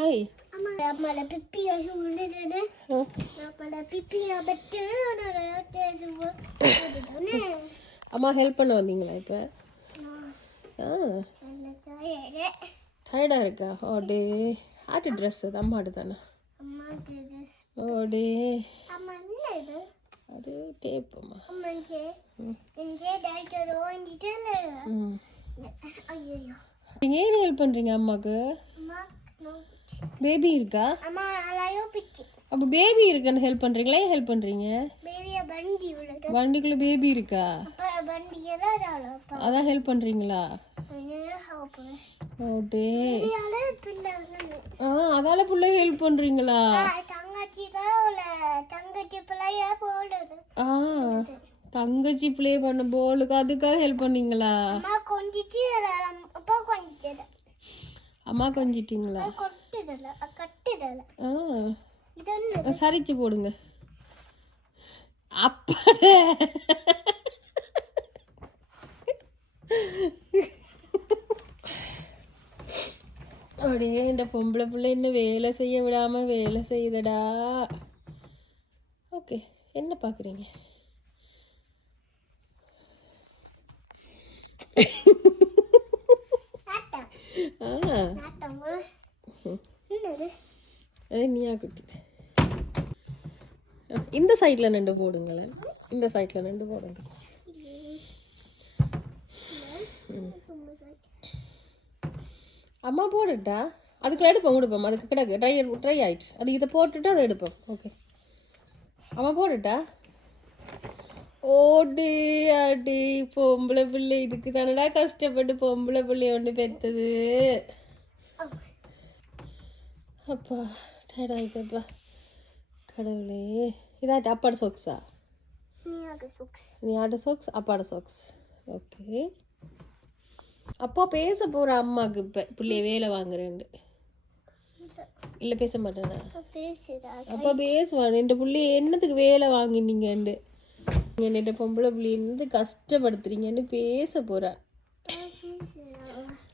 நம்மள பிப்பியா சொல்லுது நம்மள பிப்பியா பட்டு அம்மா ஹெல்ப் பண்ண வந்தீங்களா இப்போ? டயர்டாக இருக்கா? ஓடே ஆட்டு ட்ரெஸ் அது அம்மாடு தானே? என்ன இது? அது டேப் அம்மா. அம்மா இங்கே. ம். இங்கே டாக்டர் ஓஞ்சிட்டு ம். ஐயோ நீங்கள் ஏன் ஹெல்ப் பண்ணுறீங்க அம்மாவுக்கு அம்மா பேபி இருக்கா? அம்மா அப்போ பேபி இருக்குன்னு ஹெல்ப் பண்ணுறீங்களா ஏன் ஹெல்ப் பண்ணுறீங்க வண்டிக்குள்ளே பேபி இருக்கா? அதான் ஹெல்ப் பண்ணுறீங்களா ஹாப்பு ஓடே பேபியால பிள்ளை ஆ அதால பிள்ளை ஹெல்ப் பண்ணுறீங்களா ஆ தங்கச்சி ப்ளே பண்ண போலுக்கு அதுக்காக ஹெல்ப் பண்ணீங்களா? அம்மா கொஞ்சிட்டீங்களா? என்ன சரிச்சு போடுங்க. அப்பட அப்படியே இந்த பொம்பளை பிள்ளை இன்னும் வேலை செய்ய விடாம வேலை செய்யுதடா. ஓகே என்ன பார்க்குறீங்க ஆ. அது நீயா குட்டிட்டு. இந்த சைடில் நின்று போடுங்களேன். இந்த சைடில் நின்று போடுங்க. அம்மா போட்டுட்டா அதுக்குள்ள எடுப்போம் கொடுப்போம் அதுக்கு கிடக்கு. ட்ரை ட்ரை ஆயிடுச்சு. அது இதை போட்டுட்டு அதை எடுப்போம். ஓகே அம்மா போட்டுட்டா ஓடி அடி பொம்பளை பிள்ளை. இதுக்கு தானடா கஷ்டப்பட்டு பொம்பளை பிள்ளை ஒன்று பெத்தது? அப்பா டயர்ட் ஆயிட்டப்பா கடவுளே. இதாட்டு அப்பாட சோக்ஸா நீ ஆட சோக்ஸ் அப்பாட சோக்ஸ் ஓகே அப்பா பேச போகிற அம்மாவுக்கு இப்போ. பிள்ளைய வேலை வாங்குறேன்ட்டு. இல்லை பேச மாட்டேனா அப்பா பேசுவான் ரெண்டு பிள்ளைய என்னத்துக்கு வேலை வாங்கினீங்கன்னு நீங்கள் ரெண்டு பொம்பளை பிள்ளைன்னு கஷ்டப்படுத்துறீங்கன்னு பேச போகிறேன்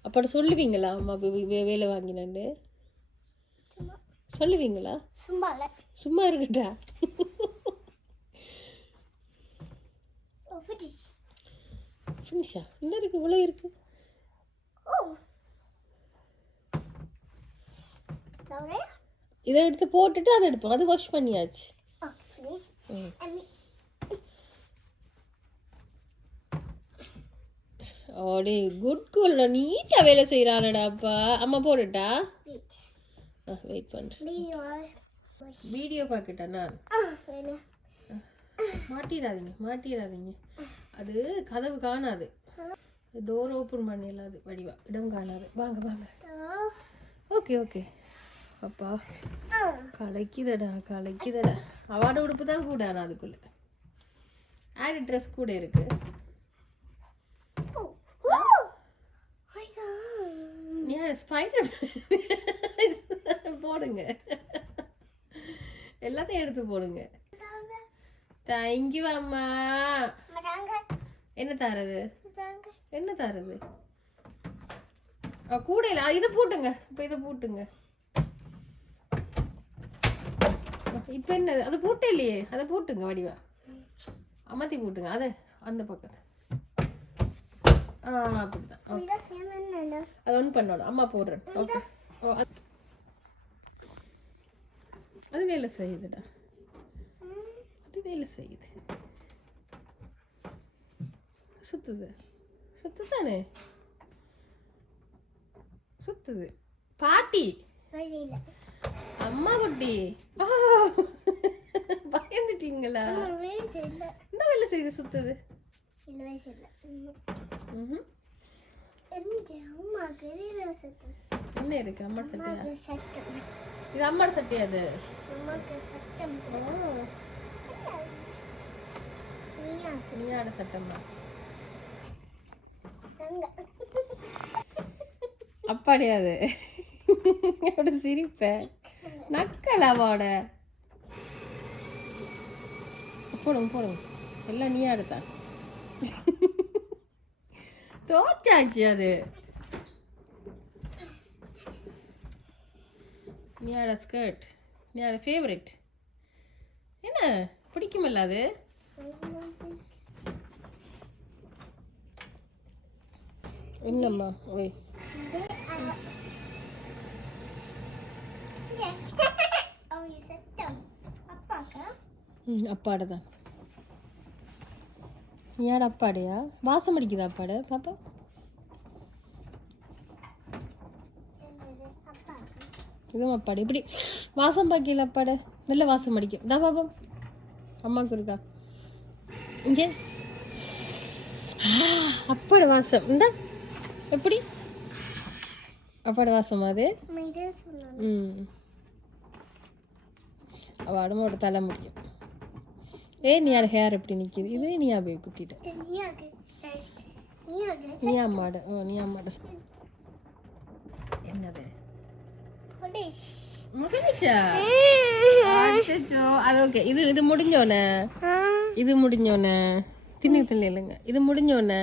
அப்பாட சொல்லுவீங்களா அம்மா வேலை வாங்கினேன்னு சொல்லுவீங்களா? சும்மால சும்மா இருக்கட்டா? ஃபினிஷ் ஃபினிஷா இன்னும் இருக்கு? இவ்வளோ இருக்கு? ஓ. தவறே. இதை எடுத்து போட்டுட்டு அதை எடுப்போம். அது வாஷ் பண்ணியாச்சு. ஓடே குட் கூல்டா நீட்டாக வேலை செய்கிறாளடா அப்பா. அம்மா போட்டுட்டா வெயிட் வெயிட் பண்ணுறேன் வீடியோ வேணும் மாட்டிடாதீங்க மாட்டிடாதீங்க. அது கதவு காணாது. டோர் ஓப்பன் பண்ணிடலாம் அது வடிவா இடம் காணாது. வாங்க வாங்க. ஓகே ஓகே அப்பா கலைக்குதடா கலைக்குதடா. அவாட உடுப்பு தான் கூட ஆனால் அதுக்குள்ள. ஆடு ட்ரெஸ் கூட இருக்கு. நீ ஸ்பைடர் போடுங்க. எல்லாத்தையும் எடுத்து போடுங்க. தேங்க்யூ அம்மா என்ன தரது? என்ன தரது? கூட இல்லை இதை போட்டுங்க. இப்போ இதை போட்டுங்க. இப்போ என்ன? அது போட்டே இல்லையே. அதை போட்டுங்க வடிவா. அமர்த்தி போட்டுங்க. அதை அந்த பக்கத்தை ஆ அப்படிதான். அது ஒன்று பண்ணணும். அம்மா போடுறேன். ஓகே. ஓ அது- அது வேலை செய்யுதுடா. அது வேலை செய்யுது. சுத்துது. சுத்துதானே? சுத்துது. பாட்டி! அம்மா குட்டி! பயந்துட்டீங்களா? இந்த வேலை செய்து சுத்துது. என்ன இருக்கு? அம்மாட சட்டையா? இது அம்மாட சட்டையா அது? நீயாட சட்டம்மா. அப்பாடியாது அவட சிரிப்ப. நக்கலாவோட போடுங்க போடுங்க. எல்லாம் நீ அடுத்தா தோச்சாச்சு அது. நியாட ஸ்கர்ட் நியாட ஃபேவரட் என்ன? பிடிக்குமில்ல அது? என்னம்மா? ஓய் Oh, தான் நியாட அப்பாடையா? வாசம் அடிக்குதா அப்பாடு? பாப்பா. இதுவும் அப்பாடு? இப்படி வாசம் பாக்கியில் அப்பாடு. நல்ல வாசம் அடிக்கும். இதா பாப்பா. அம்மாவுக்கு இருக்கா இங்கே. அப்பாடு வாசம். இந்த. எப்படி? அப்பாடு வாசமா அது? ம். அவள் அடமோட தலை முடியும் ஏ நீயோட ஹேர் எப்படி நிற்கிது இது நீயா போய் குட்டிட்ட. நீ அம்மாட ஓ நீ அம்மாட என்னது? இது இது முடிஞ்சோனே? இது முடிஞ்சோனே? தின்னு தின்னு இல்லைங்க. இது முடிஞ்சோனே?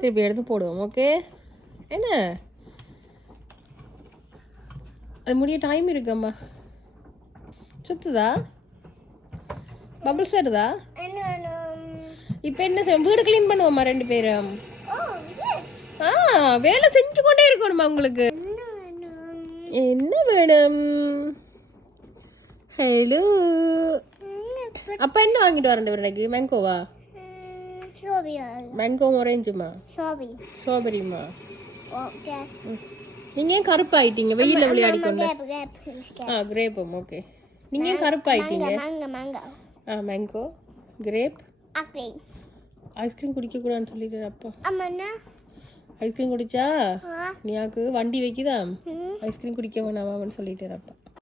திருப்பி எடுத்து போடுவோம் ஓகே என்ன? அது முடிய டைம் இருக்கும்மா. சுத்துதா? பபிள்ஸ் வருதா? என்ன இப்போ என்ன செய்வோம்? வீடு க்ளீன் பண்ணுவோம்மா ரெண்டு பேரும்? எஸ் ஆ வேலை செஞ்சு கொண்டே இருக்கணுமா உங்களுக்கு? என்ன வேணும்? ஹலோ அப்பா என்ன வாங்கிட்டு வரேன் இன்னைக்கு? மேங்கோவா மேங்கோ ஆரஞ்சுமா சோபி ஸ்ட்ராபெரிமா நீங்க ஏன் கருப்பாயிட்டீங்க? வெயில்ல விளையாடி கொண்டு ஆ கிரேப்பம் ஓகே நீங்க ஏன் கருப்பாயிட்டீங்க? மாங்க மாங்க ஆ மேங்கோ கிரேப் அப்படி ஐஸ்கிரீம் குடிக்க கூடாதுன்னு சொல்லிட்டு அப்பா. அம்மா ஐஸ்கிரீம் குடிச்சா? நீயாக்கு வண்டி வைக்குதா? ஐஸ்கிரீம் குடிக்க வேணாமான்னு சொல்லிட்டு அப்பா.